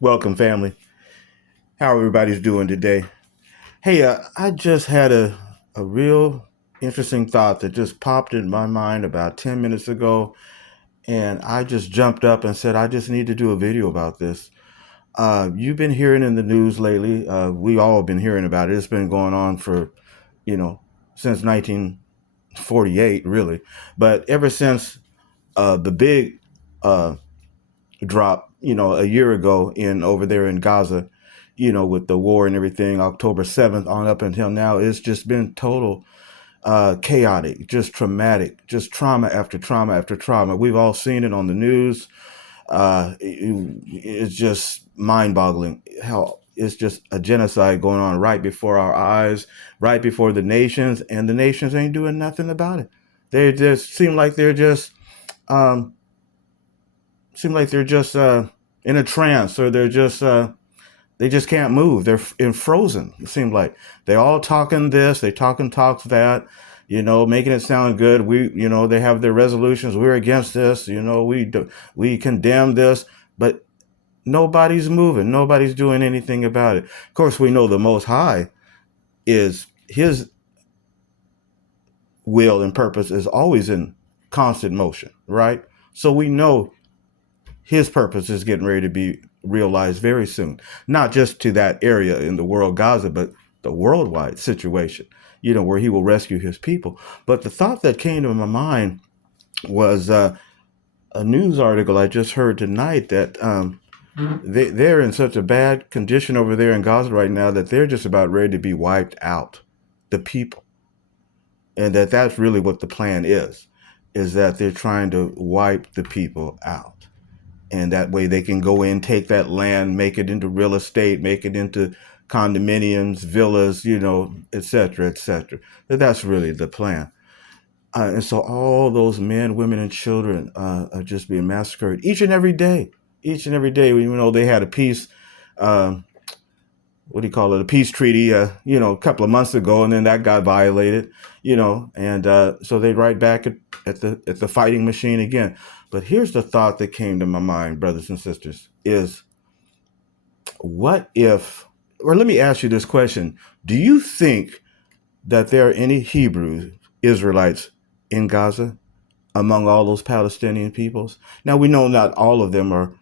Welcome, family. How everybody's doing today? Hey, I just had a real interesting thought that just popped in my mind about 10 minutes ago, and I just jumped up and said, I just need to do a video about this. You've been hearing in the news lately. We all have been hearing about it. It's been going on for, you know, since 1948, really. But ever since the big uh, drop, a year ago in over there in Gaza, with the war and everything, October 7th on up until now, it's just been total chaotic, just traumatic, just trauma after trauma after trauma. We've all seen it on the news. It's just mind boggling. Hell, it's just a genocide going on right before our eyes, right before the nations, and the nations ain't doing nothing about it. They just um, seem like they're just in a trance, or they just can't move. They're in frozen. It seems like they all talking this, they talking talks that, making it sound good. They have their resolutions. We're against this. We condemn this, but nobody's moving. Nobody's doing anything about it. Of course, we know the Most High is His will and purpose is always in constant motion, right? So we know his purpose is getting ready to be realized very soon, not just to that area in the world, Gaza, but the worldwide situation, where he will rescue his people. But the thought that came to my mind was a news article I just heard tonight that they're in such a bad condition over there in Gaza right now that they're just about ready to be wiped out, the people. And that's really what the plan is that they're trying to wipe the people out, and that way they can go in, take that land, make it into real estate, make it into condominiums, villas, et cetera, et cetera. That's really the plan. And so all those men, women, and children are just being massacred each and every day. Each and every day. Even though they had a peace, um, what do you call it, a peace treaty, a couple of months ago, and then that got violated, and so they right back at the fighting machine again. But here's the thought that came to my mind, brothers and sisters, is what if, or let me ask you this question. Do you think that there are any Hebrew Israelites in Gaza among all those Palestinian peoples? Now, we know not all of them are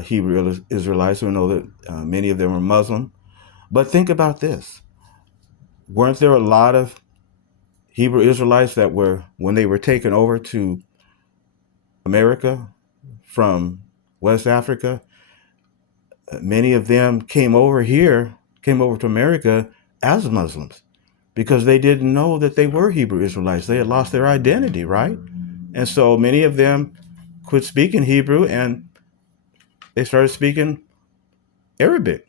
Hebrew Israelites. We know that many of them are Muslim. But think about this. Weren't there a lot of Hebrew Israelites that were, when they were taken over to America from West Africa, many of them came over to America as Muslims because they didn't know that they were Hebrew Israelites. They had lost their identity, right? And so many of them quit speaking Hebrew and they started speaking Arabic.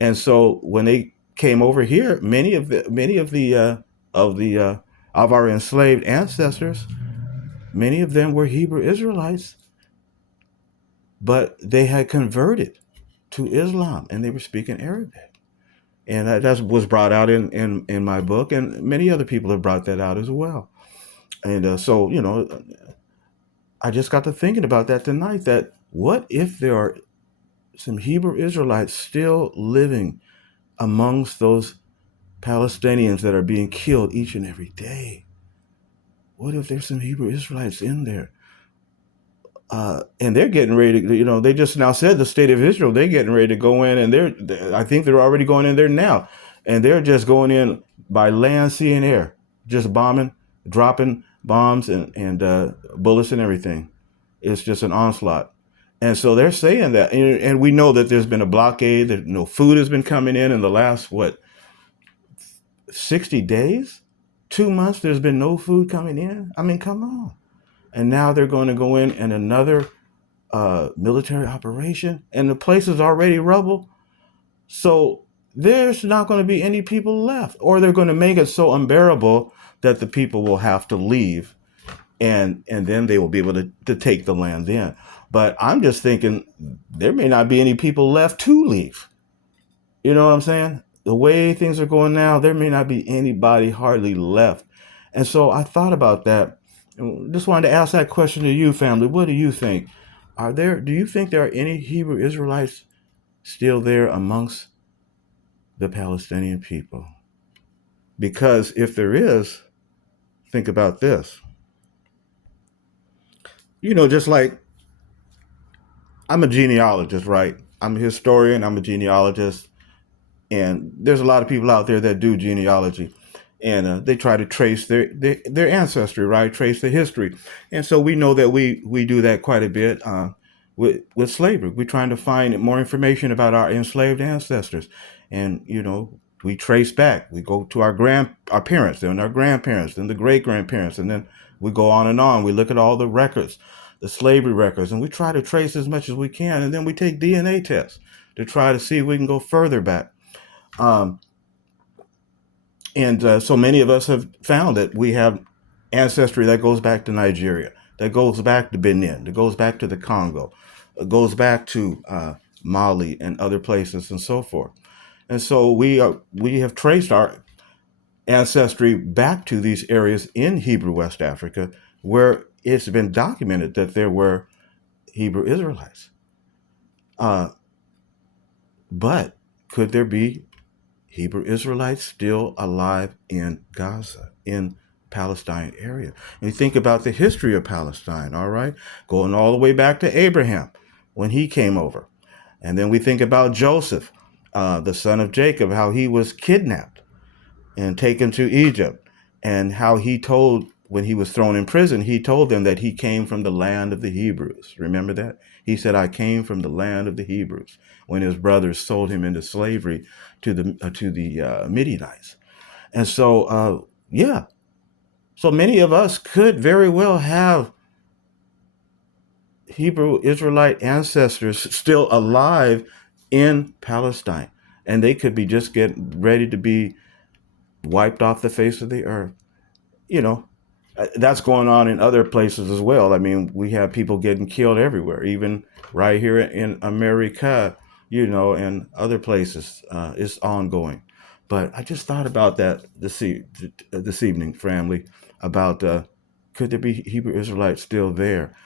And so when they came over here, many of our enslaved ancestors, many of them were Hebrew Israelites, but they had converted to Islam and they were speaking Arabic. And that was brought out in my book, and many other people have brought that out as well. And so, I just got to thinking about that tonight, that what if there are some Hebrew Israelites still living amongst those Palestinians that are being killed each and every day? What if there's some Hebrew Israelites in there? And they're getting ready to, they just now said the state of Israel, they're getting ready to go in, and I think they're already going in there now. And they're just going in by land, sea, and air, just bombing, dropping bombs and bullets and everything. It's just an onslaught. And so they're saying that, and we know that there's been a blockade, that no food has been coming in the last, 60 days, 2 months, there's been no food coming in. I mean, come on. And now they're going to go in another military operation, and the place is already rubble. So there's not going to be any people left, or they're going to make it so unbearable that the people will have to leave, and then they will be able to take the land then. But I'm just thinking there may not be any people left to leave. You know what I'm saying? The way things are going now, there may not be anybody hardly left. And so I thought about that. And just wanted to ask that question to you, family. What do you think? Do you think there are any Hebrew Israelites still there amongst the Palestinian people? Because if there is, think about this. Just like I'm a genealogist, right? I'm a historian, I'm a genealogist, and there's a lot of people out there that do genealogy, and they try to trace their ancestry, right? Trace the history, and so we know that we do that quite a bit with slavery. We're trying to find more information about our enslaved ancestors, and we trace back. We go to our parents, then our grandparents, then the great grandparents, and then we go on and on. We look at all the records, the slavery records, and we try to trace as much as we can, and then we take DNA tests to try to see if we can go further back. Um, and so many of us have found that we have ancestry that goes back to Nigeria, that goes back to Benin, that goes back to the Congo, goes back to Mali and other places and so forth. And so we have traced our ancestry back to these areas in Hebrew West Africa where it's been documented that there were Hebrew Israelites. Uh, but could there be Hebrew Israelites still alive in Gaza, in Palestine area? And you think about the history of Palestine, all right, going all the way back to Abraham when he came over. And then we think about Joseph, the son of Jacob, how he was kidnapped and taken to Egypt, and how he told, when he was thrown in prison, he told them that he came from the land of the Hebrews. Remember that? He said, I came from the land of the Hebrews, when his brothers sold him into slavery to the Midianites. And so, yeah, so many of us could very well have Hebrew Israelite ancestors still alive in Palestine, and they could be just getting ready to be wiped off the face of the earth. You know, that's going on in other places as well. I mean, we have people getting killed everywhere, even right here in America, and other places. It's ongoing. But I just thought about that this evening, family, about could there be Hebrew Israelites still there?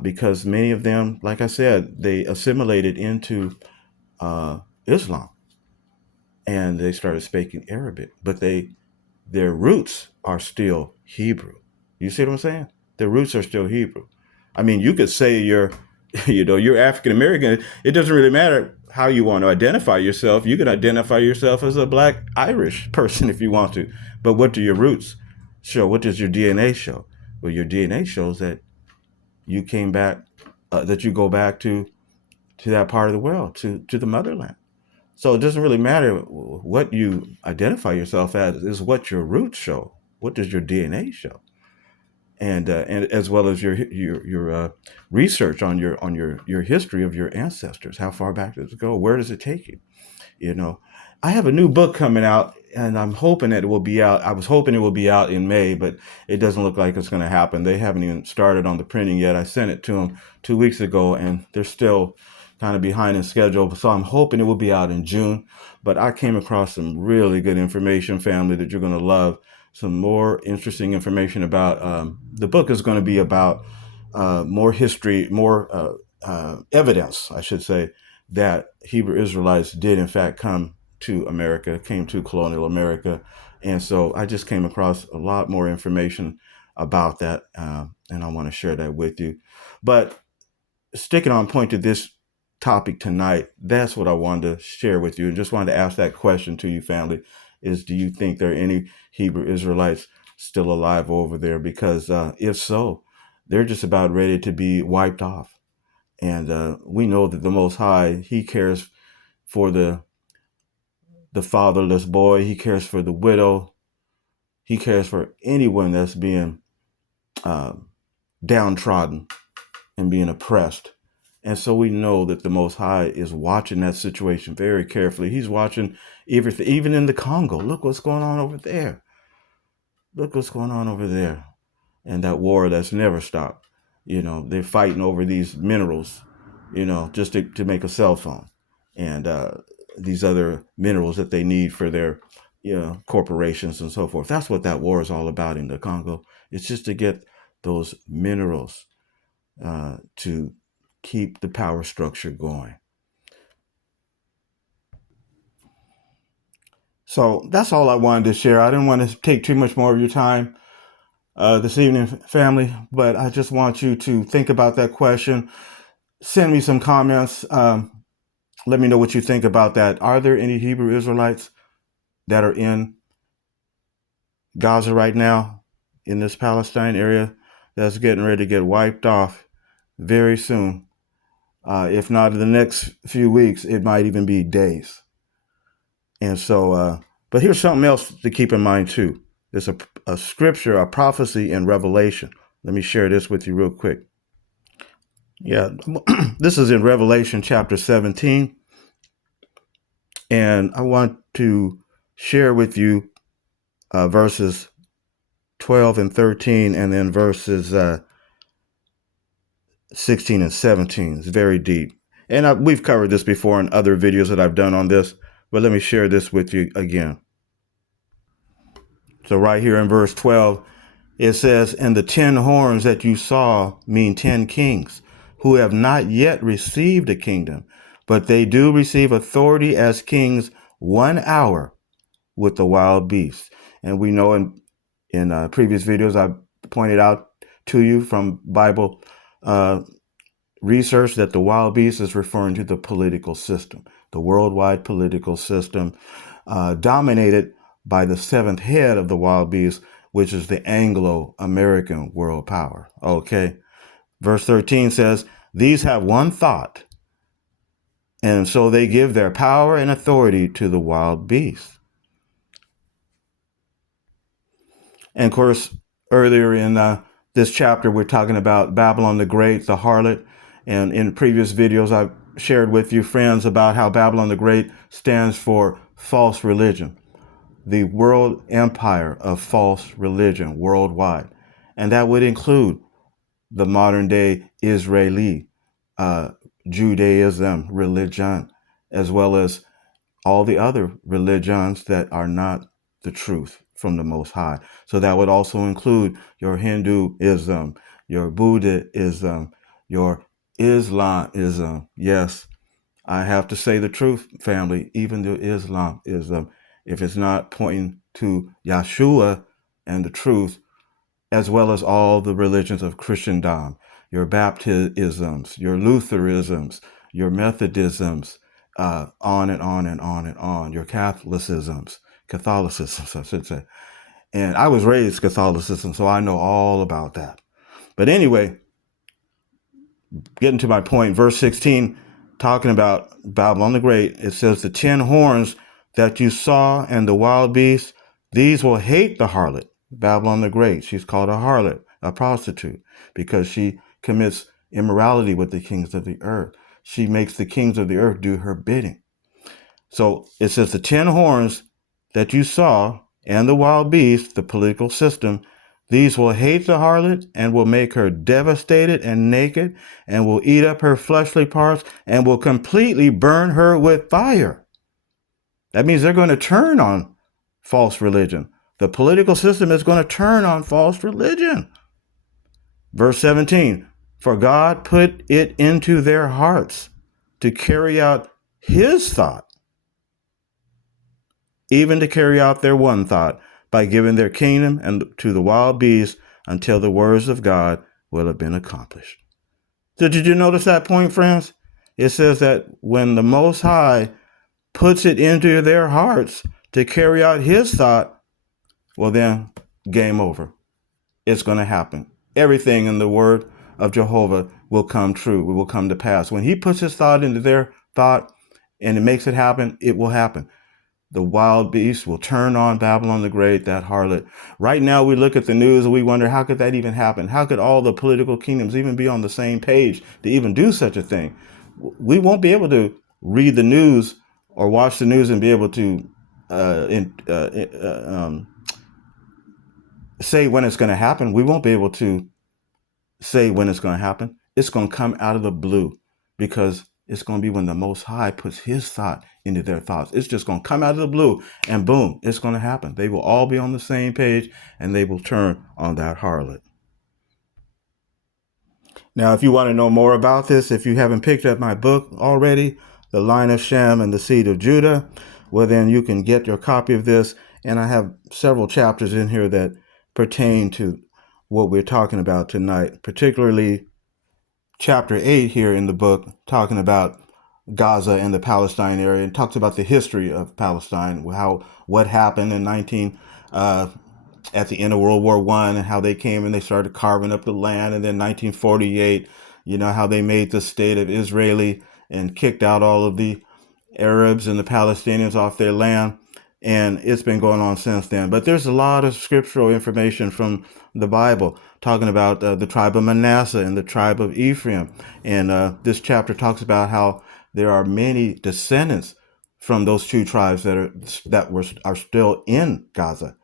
Because many of them, like I said, they assimilated into Islam and they started speaking Arabic, but their roots are still Hebrew. You see what I'm saying? Their roots are still Hebrew. I mean, you could say you're, you're African American. It doesn't really matter how you want to identify yourself. You can identify yourself as a Black Irish person if you want to. But what do your roots show? What does your DNA show? Well, your DNA shows that you came back, that you go back to that part of the world, to the motherland. So it doesn't really matter what you identify yourself as; is what your roots show. What does your DNA show? And as well as your research on your history of your ancestors. How far back does it go? Where does it take you? You know, I have a new book coming out, and I'm hoping that it will be out. I was hoping it will be out in May, but it doesn't look like it's going to happen. They haven't even started on the printing yet. I sent it to them 2 weeks ago, and they're still kind of behind in schedule. So I'm hoping it will be out in June. But I came across some really good information, family, that you're going to love. Some more interesting information about the book is going to be about more history, more evidence, I should say, that Hebrew Israelites did in fact come to America, came to colonial America. And so I just came across a lot more information about that, and I want to share that with you. But sticking on point to this topic tonight, that's what I wanted to share with you. And just wanted to ask that question to you, family, is do you think there are any Hebrew Israelites still alive over there? Because if so, they're just about ready to be wiped off. And we know that the Most High, He cares for the fatherless boy. He cares for the widow. He cares for anyone that's being uh, downtrodden and being oppressed. And so we know that the Most High is watching that situation very carefully. He's watching everything, even in the Congo. Look what's going on over there. Look what's going on over there. And that war that's never stopped. They're fighting over these minerals, just to make a cell phone. And these other minerals that they need for their, corporations and so forth. That's what that war is all about in the Congo. It's just to get those minerals to keep the power structure going. So that's all I wanted to share. I didn't want to take too much more of your time this evening, family, but I just want you to think about that question. Send me some comments. Let me know what you think about that. Are there any Hebrew Israelites that are in Gaza right now, in this Palestine area, that's getting ready to get wiped off very soon? If not in the next few weeks, it might even be days. And so, but here's something else to keep in mind too. There's a scripture, a prophecy in Revelation. Let me share this with you real quick. Yeah, this is in Revelation chapter 17. And I want to share with you verses 12 and 13, and then verses 16 and 17. It's very deep. And we've covered this before in other videos that I've done on this, but let me share this with you again. So right here in verse 12, it says, "And the 10 horns that you saw mean 10 kings who have not yet received a kingdom, but they do receive authority as kings 1 hour with the wild beasts." And we know in previous videos I pointed out to you from Bible research that the wild beast is referring to the political system, the worldwide political system, dominated by the seventh head of the wild beast, which is the Anglo-American world power. Okay. Verse 13 says, "These have one thought, and so they give their power and authority to the wild beast." And of course, earlier in this chapter, we're talking about Babylon the Great, the harlot. And in previous videos, I've shared with you, friends, about how Babylon the Great stands for false religion, the world empire of false religion worldwide. And that would include the modern day Israeli Judaism religion, as well as all the other religions that are not the truth from the Most High. So that would also include your Hinduism, your Buddhism, your Islamism. Yes, I have to say the truth, family. Even the Islamism, if it's not pointing to Yahshua and the truth, as well as all the religions of Christendom, your Baptisms, your Lutheranisms, your Methodisms, on and on and on and on, your Catholicisms, I should say. And I was raised Catholicism, so I know all about that. But anyway, getting to my point, verse 16, talking about Babylon the Great, it says, "The 10 horns that you saw and the wild beasts, these will hate the harlot, Babylon the Great." She's called a harlot, a prostitute, because she commits immorality with the kings of the earth. She makes the kings of the earth do her bidding. So it says, "The 10 horns that you saw and the wild beast," the political system, "these will hate the harlot and will make her devastated and naked and will eat up her fleshly parts and will completely burn her with fire." That means they're going to turn on false religion. The political system is going to turn on false religion. Verse 17, "For God put it into their hearts to carry out his thought, even to carry out their one thought, by giving their kingdom and to the wild beasts until the words of God will have been accomplished." So did you notice that point, friends? It says that when the Most High puts it into their hearts to carry out his thought, well then, game over. It's going to happen. Everything in the word of Jehovah will come true. It will come to pass. When he puts his thought into their thought and it makes it happen, it will happen. The wild beast will turn on Babylon the Great, that harlot. Right now, we look at the news and we wonder, how could that even happen? How could all the political kingdoms even be on the same page to even do such a thing? We won't be able to read the news or watch the news and be able to say when it's going to happen. We won't be able to say when it's going to happen. It's going to come out of the blue, because it's going to be when the Most High puts his thought into their thoughts. It's just going to come out of the blue and boom, it's going to happen. They will all be on the same page and they will turn on that harlot. Now, if you want to know more about this, if you haven't picked up my book already, The Line of Shem and the Seed of Judah, well, then you can get your copy of this. And I have several chapters in here that pertain to what we're talking about tonight, particularly chapter 8 here in the book, talking about Gaza and the Palestine area, and talks about the history of Palestine, what happened in 19 at the end of World War I, and how they came and they started carving up the land, and then 1948, how they made the state of Israeli and kicked out all of the Arabs and the Palestinians off their land. And it's been going on since then. But there's a lot of scriptural information from the Bible talking about the tribe of Manasseh and the tribe of Ephraim. And this chapter talks about how there are many descendants from those two tribes are still in Gaza.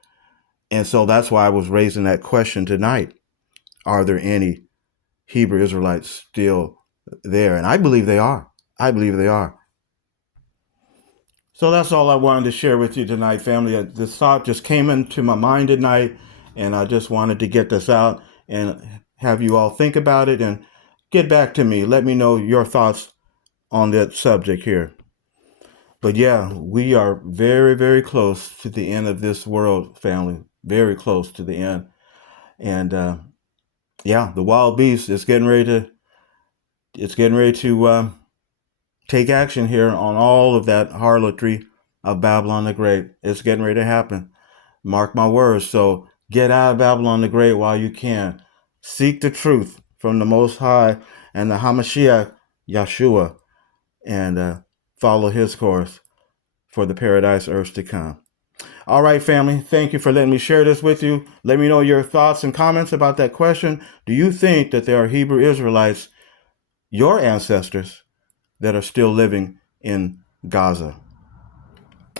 And so that's why I was raising that question tonight. Are there any Hebrew Israelites still there? And I believe they are. I believe they are. So that's all I wanted to share with you tonight, family. This thought just came into my mind tonight, and I just wanted to get this out and have you all think about it and get back to me. Let me know your thoughts on that subject here. But yeah, we are very, very close to the end of this world, family. Very close to the end. And yeah, the wild beast is getting ready to take action here on all of that harlotry of Babylon the Great. It's getting ready to happen. Mark my words. So get out of Babylon the Great while you can. Seek the truth from the Most High and the Hamashiach, Yeshua, and follow his course for the paradise earth to come. All right, family. Thank you for letting me share this with you. Let me know your thoughts and comments about that question. Do you think that there are Hebrew Israelites, your ancestors, that are still living in Gaza?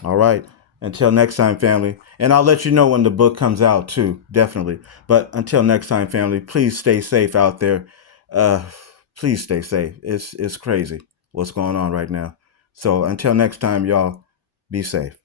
All right. Until next time, family. And I'll let you know when the book comes out too, definitely. But until next time, family, please stay safe out there. Please stay safe. It's crazy what's going on right now. So until next time, y'all, be safe.